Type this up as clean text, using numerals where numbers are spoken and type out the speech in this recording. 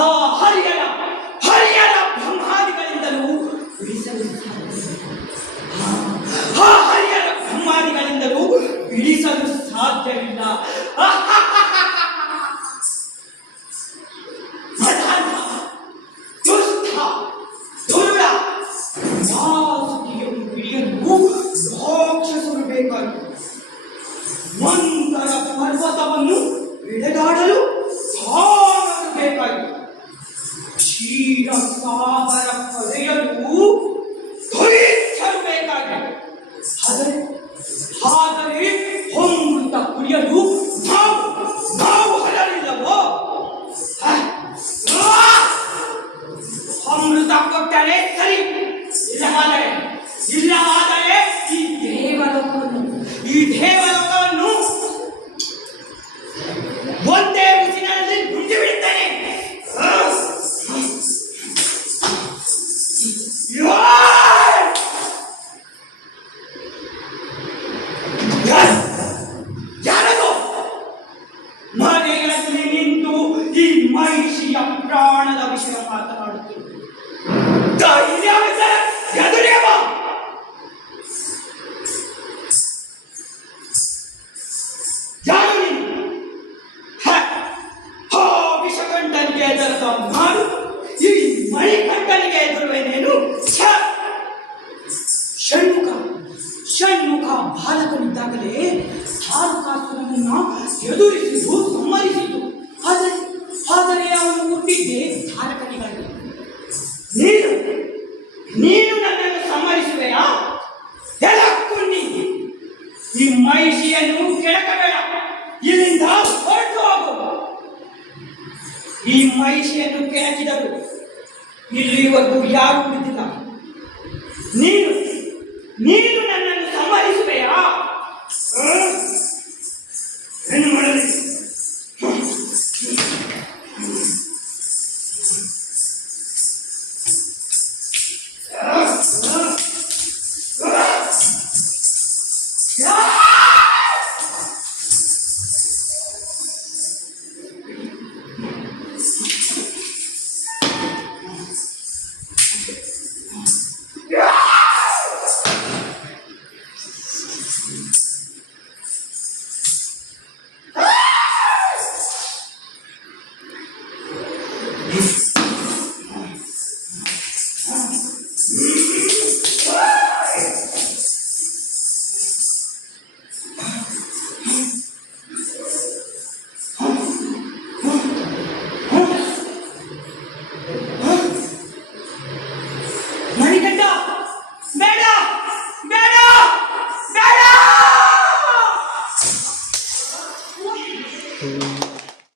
ಆ ಹರಿಯರ ಹರಿಯರ ಬ್ರಹ್ಮಾದಿಗಳಿಂದಲೂ ಬಿಡಿಸಲು ಆ ಹರಿಯರ ಬ್ರಹ್ಮಾದಿಗಳಿಂದಲೂ ಬಿಡಿಸಲು ಸಾಧ್ಯವಿಲ್ಲ. ರಾಕ್ಷಸರು ಬೇಕಾಗಿ ಮಂದರ ಪರ್ವತವನ್ನು ಎಳೆದಾಡಲು ಸಾಗರ ಬೇಕಾಗಿ ಕ್ಷೀರ ಸಾಗರ ಪಡೆಯಲು ದೈತ್ಯರು ಬೇಕಾಗಿ ಆದರೆ ಅಮೃತ ಕುಡಿಯಲು ನಾವು ಹರಲಿಲ್ಲವೋ? ಅಮೃತ ಕೊಟ್ಟರೆ ಸರಿ, ಇಲ್ಲವಾದರೆ ಈ ದೇವಲೋಕವನ್ನು ಒಂದೇ ರುಚಿನಲ್ಲಿ ಗುಂಡಿ ಬಿಡುತ್ತೇನೆ. ಯಾರದು ಮನೆಯಲ್ಲಿ ನಿಂತು ಈ ಮಹಿಷಿಯ ಪ್ರಾಣದ ವಿಷಯ ಮಾತನಾಡುತ್ತಿರುವುದು? ಎದುರೇವ ಯಾರು ನೀನು? ವಿಷಕಂಠನಿಗೆ ಎದುರದ ಮಾಡು, ಈ ಮಣಿಕಂಠನಿಗೆ ಎದುರುವೇನೇನು? ಷಣ್ಮುಖ ಬಾಲಕನಿದ್ದಾಗಲೇ ತಾರಕಾಸುರನನ್ನ ಎದುರಿಸಿದ್ದು ಸಮ್ಮತಿಸಿತು. ಆದರೆ ಅವನು ಹುಟ್ಟಿದ್ದೆ ತಾರಕನಿಗಾಗಿ. ನೀನು ನನ್ನನ್ನು ಸಮ್ಮತಿಸುವೆಯಾ? ಎಲಕ್ಕುಣ್ಣಿ, ಈ ಮಹಿಷಿಯನ್ನು ಕೆಳಕಬೇಡ, ಇಲ್ಲಿಂದ ಹೊರಟು ಹೋಗು. ಈ ಮಹಿಷಿಯನ್ನು ಕೆಳಕಿದರು ಇಲ್ಲಿವರೆಗೂ ಯಾರು ಬಿದ್ದಿಲ್ಲ. ನೀನು